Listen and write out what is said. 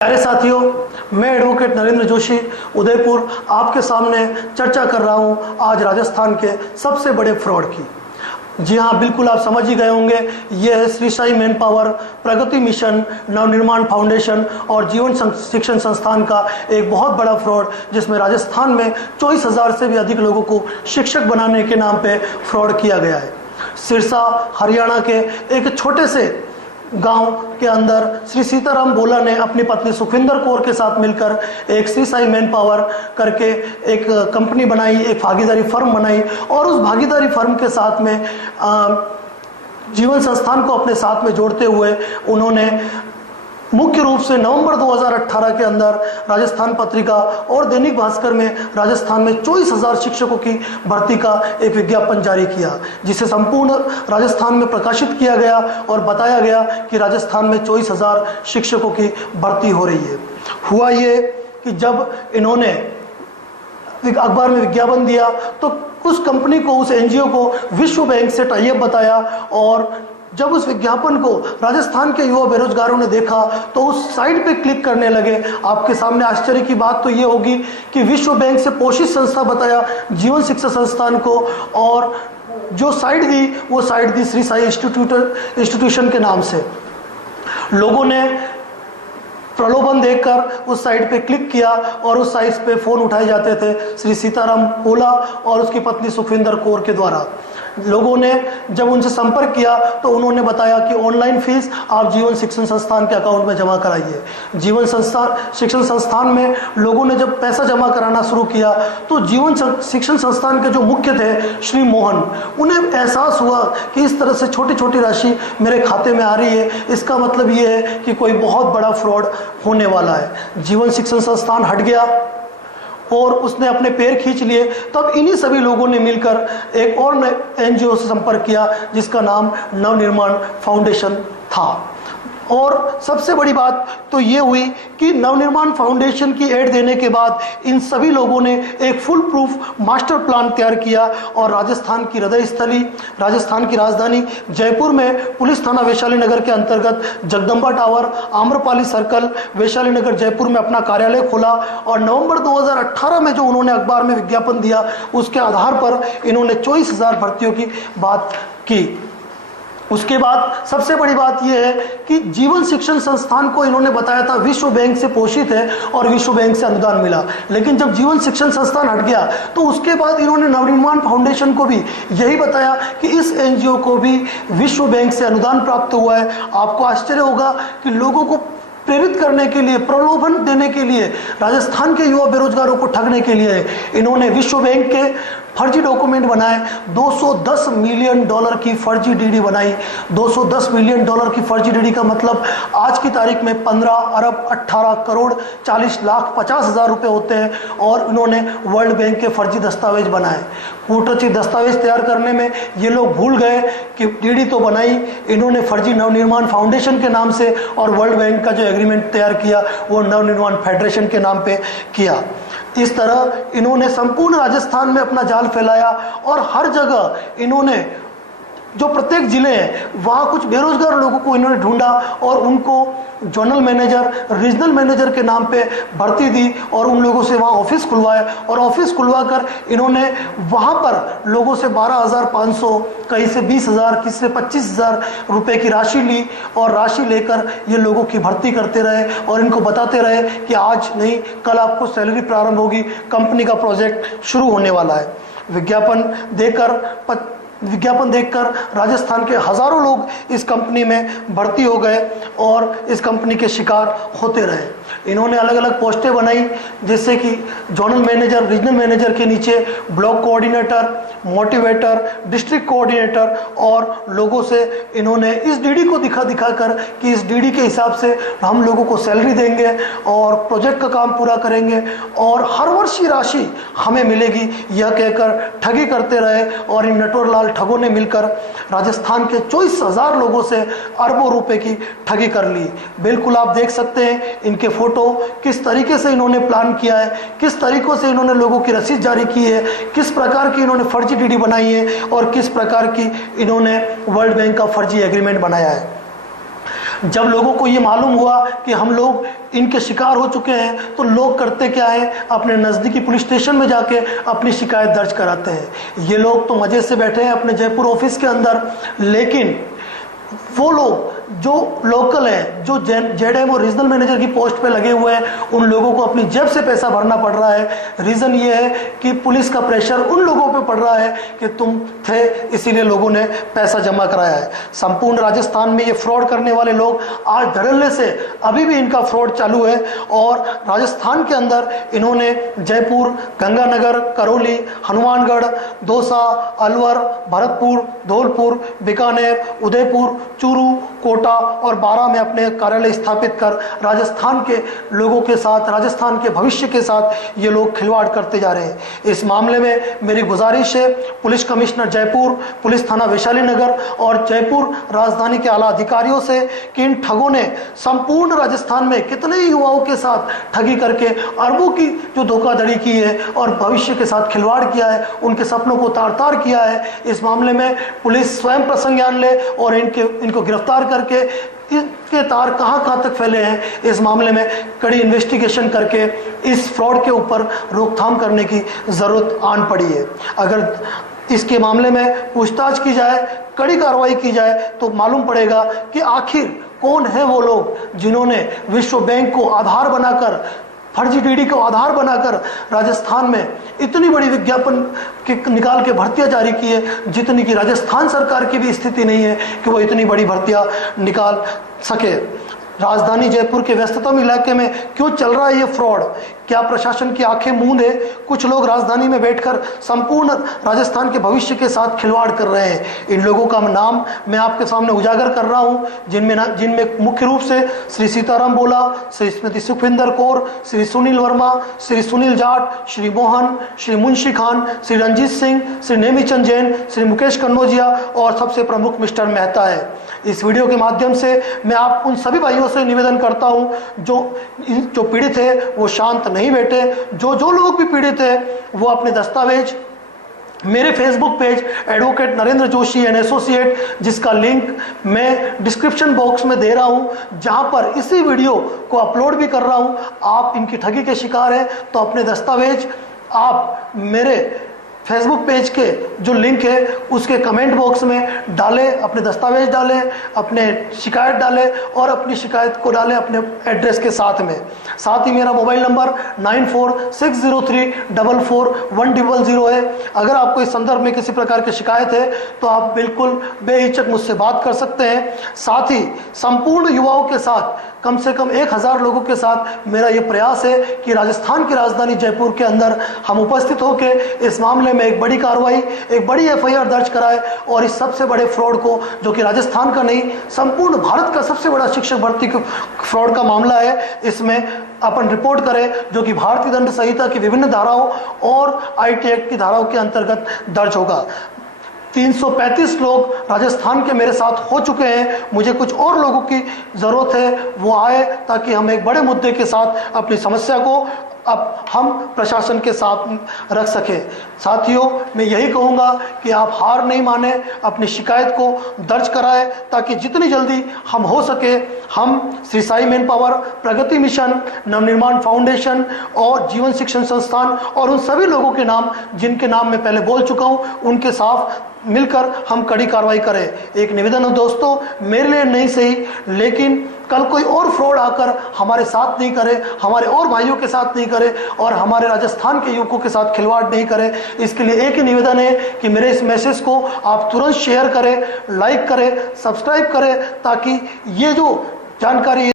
प्यारे साथियों, मैं एडवोकेट नरेंद्र जोशी उदयपुर आपके सामने चर्चा कर रहा हूं आज राजस्थान के सबसे बड़े फ्रॉड की। जी हाँ, बिल्कुल आप समझ ही गए होंगे, यह है श्री साई मैन पावर, प्रगति मिशन, नवनिर्माण फाउंडेशन और जीवन शिक्षण संस्थान का एक बहुत बड़ा फ्रॉड, जिसमें राजस्थान में 24,000 से भी अधिक लोगों को शिक्षक बनाने के नाम पे फ्रॉड किया गया है। सिरसा हरियाणा के एक छोटे से गांव के अंदर श्री सीताराम बोला ने अपनी पत्नी सुखविंदर कौर के साथ मिलकर एक श्री साई मैन पावर करके एक कंपनी बनाई, एक भागीदारी फर्म बनाई और उस भागीदारी फर्म के साथ में जीवन संस्थान को अपने साथ में जोड़ते हुए उन्होंने मुख्य रूप से नवंबर 2018 के अंदर राजस्थान पत्रिका और दैनिक भास्कर में राजस्थान में 24,000 शिक्षकों की भर्ती का एक विज्ञापन जारी किया, जिसे संपूर्ण राजस्थान में प्रकाशित किया गया और बताया गया कि राजस्थान में 24,000 शिक्षकों की भर्ती हो रही है। हुआ ये कि जब इन्होंने अखबार में विज्ञापन दिया तो उस कंपनी को, उस एनजीओ को विश्व बैंक से टाई अप बताया और जब उस विज्ञापन को राजस्थान के युवा बेरोजगारों ने देखा तो उस साइट पे क्लिक करने लगे। आपके सामने आश्चर्य की बात तो ये होगी कि विश्व बैंक से पोषित संस्था बताया जीवन शिक्षा संस्थान को, और जो साइट दी वो साइट दी श्री साई इंस्टीट्यूशन के नाम से। लोगों ने प्रलोभन देखकर उस साइट पे क्लिक किया और उस साइट पे फोन उठाए जाते थे श्री सीताराम बोला और उसकी पत्नी सुखविंदर कौर के द्वारा। लोगों ने जब उनसे संपर्क किया तो उन्होंने बताया कि ऑनलाइन फीस आप जीवन शिक्षण संस्थान के अकाउंट में जमा कराइए। जीवन शिक्षण संस्थान में लोगों ने जब पैसा जमा कराना शुरू किया तो जीवन शिक्षण संस्थान के जो मुख्य थे श्री मोहन, उन्हें एहसास हुआ कि इस तरह से छोटी छोटी राशि मेरे खाते में आ रही है, इसका मतलब ये है कि कोई बहुत बड़ा फ्रॉड होने वाला है। जीवन शिक्षण संस्थान हट गया और उसने अपने पैर खींच लिए। तब इन्हीं सभी लोगों ने मिलकर एक और एनजीओ से संपर्क किया जिसका नाम नवनिर्माण फाउंडेशन था। और सबसे बड़ी बात तो ये हुई कि नवनिर्माण फाउंडेशन की एड देने के बाद इन सभी लोगों ने एक फुल प्रूफ मास्टर प्लान तैयार किया और राजस्थान की हृदय स्थली, राजस्थान की राजधानी जयपुर में पुलिस थाना वैशाली नगर के अंतर्गत जगदम्बा टावर, आम्रपाली सर्कल, वैशाली नगर जयपुर में अपना कार्यालय खोला। और नवंबर 2018 में जो उन्होंने अखबार में विज्ञापन दिया उसके आधार पर इन्होंने 24,000 भर्तियों की बात की। उसके बाद सबसे बड़ी बात यह है कि जीवन शिक्षण संस्थान को इन्होंने बताया था विश्व बैंक से पोषित है और विश्व बैंक से अनुदान मिला, लेकिन जब जीवन शिक्षण संस्थान हट गया तो उसके बाद इन्होंने नवनिर्माण फाउंडेशन को भी यही बताया कि इस एनजीओ को भी विश्व बैंक से अनुदान प्राप्त हुआ है। आपको आश्चर्य होगा कि लोगों को प्रेरित करने के लिए, प्रलोभन देने के लिए, राजस्थान के युवा बेरोजगारों को ठगने के लिए इन्होंने विश्व बैंक के फर्जी डॉक्यूमेंट बनाए। 210 मिलियन डॉलर की फर्जी डीडी बनाई। 210 मिलियन डॉलर की फर्जी डीडी का मतलब आज की तारीख में 15 अरब 18 करोड़ 40 लाख 50 हजार रुपए होते हैं। और इन्होंने वर्ल्ड बैंक के फर्जी दस्तावेज बनाए। कूटरचित दस्तावेज तैयार करने में ये लोग भूल गए कि डीडी तो बनाई इन्होंने फर्जी नवनिर्माण फाउंडेशन के नाम से, और वर्ल्ड बैंक का जो एग्रीमेंट तैयार किया वो नवनिर्माण फेडरेशन के नाम पे किया। इस तरह इन्होंने संपूर्ण राजस्थान में अपना जाल फैलाया और हर जगह इन्होंने जो प्रत्येक जिले हैं वहाँ कुछ बेरोजगार लोगों को इन्होंने ढूंढा और उनको जोनल मैनेजर, रीजनल मैनेजर के नाम पे भर्ती दी और उन लोगों से वहाँ ऑफिस खुलवाए। और ऑफिस खुलवाकर इन्होंने वहाँ पर लोगों से 12,500, कहीं से 20,000, किसी से 25,000 रुपए की राशि ली और राशि लेकर ये लोगों की भर्ती करते रहे और इनको बताते रहे कि आज नहीं कल आपको सैलरी प्रारंभ होगी, कंपनी का प्रोजेक्ट शुरू होने वाला है। विज्ञापन देखकर राजस्थान के हजारों लोग इस कंपनी में भर्ती हो गए और इस कंपनी के शिकार होते रहे। इन्होंने अलग अलग पोस्टें बनाई, जैसे कि जोनल मैनेजर, रीजनल मैनेजर के नीचे block coordinator, motivator, district coordinator, और लोगों से इन्होंने इस डीडी को दिखा कर कि इस डीडी के हिसाब से हम लोगों को सैलरी देंगे और प्रोजेक्ट का काम पूरा करेंगे और हर वर्ष की राशि हमें मिलेगी, यह कहकर ठगी करते रहे। और इन नटवरलाल ठगों ने मिलकर राजस्थान के 24,000 लोगों से अरबों रुपए की ठगी कर ली। बिल्कुल आप देख सकते हैं इनके फोटो किस तरीके से इन्होंने प्लान किया है, किस तरीकों से इन्होंने लोगों की रसीद जारी की है, किस प्रकार की इन्होंने फर्जी डीडी बनाई है और किस प्रकार की इन्होंने वर्ल्ड बैंक का फर्जी एग्रीमेंट बनाया है। जब लोगों को ये मालूम हुआ कि हम लोग इनके शिकार हो चुके हैं तो लोग करते क्या है, अपने नज़दीकी पुलिस स्टेशन में जाके अपनी शिकायत दर्ज कराते हैं। ये लोग तो मज़े से बैठे हैं अपने जयपुर ऑफिस के अंदर, लेकिन वो लोग जो लोकल हैं, जो जेडएम और रीजनल मैनेजर की पोस्ट पे लगे हुए हैं, उन लोगों को अपनी जेब से पैसा भरना पड़ रहा है। रीज़न ये है कि पुलिस का प्रेशर उन लोगों पे पड़ रहा है कि तुम थे इसीलिए लोगों ने पैसा जमा कराया है। संपूर्ण राजस्थान में ये फ्रॉड करने वाले लोग आज धड़ल्ले से अभी भी इनका फ्रॉड चालू है और राजस्थान के अंदर इन्होंने जयपुर, गंगानगर, करौली, हनुमानगढ़, दौसा, अलवर, भरतपुर, धौलपुर, बीकानेर, उदयपुर, चूरू, कोटा और बारा में अपने कार्यालय स्थापित कर राजस्थान के लोगों के साथ, राजस्थान के भविष्य के साथ ये लोग खिलवाड़ करते जा रहे हैं। इस मामले में मेरी गुजारिश है पुलिस कमिश्नर जयपुर, पुलिस थाना वैशाली नगर और जयपुर राजधानी के आला अधिकारियों से कि इन ठगों ने संपूर्ण राजस्थान में कितने ही युवाओं के साथ ठगी करके अरबों की जो धोखाधड़ी की है और भविष्य के साथ खिलवाड़ किया है, उनके सपनों को तार तार किया है। इस मामले में पुलिस स्वयं प्रसंज्ञान ले और इनको गिरफ्तार करके इसके तार कहां कहां तक फैले हैं, इस मामले में कड़ी इन्वेस्टिगेशन करके इस फ्रॉड के ऊपर रोकथाम करने की जरूरत आन पड़ी है। अगर इसके मामले में पूछताछ की जाए, कड़ी कार्रवाई की जाए तो मालूम पड़ेगा कि आखिर कौन है वो लोग जिन्होंने विश्व बैंक को आधार बनाकर, फर्जी डीडी को आधार बनाकर राजस्थान में इतनी बड़ी विज्ञापन निकाल के भर्तियां जारी की है, जितनी कि राजस्थान सरकार की भी स्थिति नहीं है कि वो इतनी बड़ी भर्तियां निकाल सके। राजधानी जयपुर के व्यस्ततम इलाके में क्यों चल रहा है ये फ्रॉड? क्या प्रशासन की आंखें मूंद है? कुछ लोग राजधानी में बैठकर संपूर्ण राजस्थान के भविष्य के साथ खिलवाड़ कर रहे हैं। इन लोगों का नाम मैं आपके सामने उजागर कर रहा हूं, जिनमें मुख्य रूप से श्री सीताराम बोला, श्री स्मृति सुखविंदर कौर, श्री सुनील वर्मा, श्री सुनील जाट, श्री मोहन, श्री मुंशी खान, श्री रंजीत सिंह, श्री नेमीचंद जैन, श्री मुकेश कन्नौजिया और सबसे प्रमुख मिस्टर मेहता है। इस वीडियो के माध्यम से मैं आप उन सभी भाइयों से निवेदन करता हूं जो पीड़ित है वो शांत नहीं बैठे। जो लोग भी पीड़ित है वो अपने दस्तावेज मेरे Facebook page advocate Narendra Joshi and associate, जिसका लिंक मैं डिस्क्रिप्शन बॉक्स में दे रहा हूं, जहां पर इसी वीडियो को अपलोड भी कर रहा हूं। आप इनकी ठगी के शिकार हैं तो अपने दस्तावेज आप मेरे फेसबुक पेज के जो लिंक है उसके कमेंट बॉक्स में डालें, अपने दस्तावेज डालें, अपने शिकायत डालें और अपनी शिकायत को डालें अपने एड्रेस के साथ में। साथ ही मेरा मोबाइल नंबर 9460344100 है। अगर आपको इस संदर्भ में किसी प्रकार की शिकायत है तो आप बिल्कुल बेहिचक मुझसे बात कर सकते हैं। साथ ही संपूर्ण युवाओं के साथ कम से कम 1000 लोगों के साथ मेरा ये प्रयास है कि राजस्थान की राजधानी जयपुर के अंदर हम उपस्थित होकर इस मामले में एक बड़ी कार्रवाई, एक बड़ी एफआईआर दर्ज कराए और इस सबसे बड़े फ्रॉड को, जो कि राजस्थान का नहीं संपूर्ण भारत का सबसे बड़ा शिक्षक भर्ती फ्रॉड का मामला है, इसमें अपन रिपोर्ट करें, जो कि भारतीय दंड संहिता की विभिन्न धाराओं और आईटी एक्ट की धाराओं के अंतर्गत दर्ज होगा। 335 लोग राजस्थान के मेरे साथ हो चुके हैं। मुझे कुछ और लोगों की जरूरत है, वो आए ताकि हम एक बड़े मुद्दे के साथ अपनी समस्या को अब हम प्रशासन के साथ रख सके। साथियों, मैं यही कहूँगा कि आप हार नहीं माने, अपनी शिकायत को दर्ज कराएं ताकि जितनी जल्दी हम हो सके हम श्री साई मैन पावर, प्रगति मिशन, नवनिर्माण फाउंडेशन और जीवन शिक्षण संस्थान और उन सभी लोगों के नाम जिनके नाम मैं पहले बोल चुका हूँ, उनके साथ मिलकर हम कड़ी कार्रवाई करें। एक निवेदन है दोस्तों, मेरे लिए नहीं सही, लेकिन कल कोई और फ्रॉड आकर हमारे साथ नहीं करे, हमारे और भाइयों के साथ नहीं करे और हमारे राजस्थान के युवकों के साथ खिलवाड़ नहीं करे। इसके लिए एक ही निवेदन है कि मेरे इस मैसेज को आप तुरंत शेयर करें, लाइक करें, सब्सक्राइब करें, ताकि ये जो जानकारी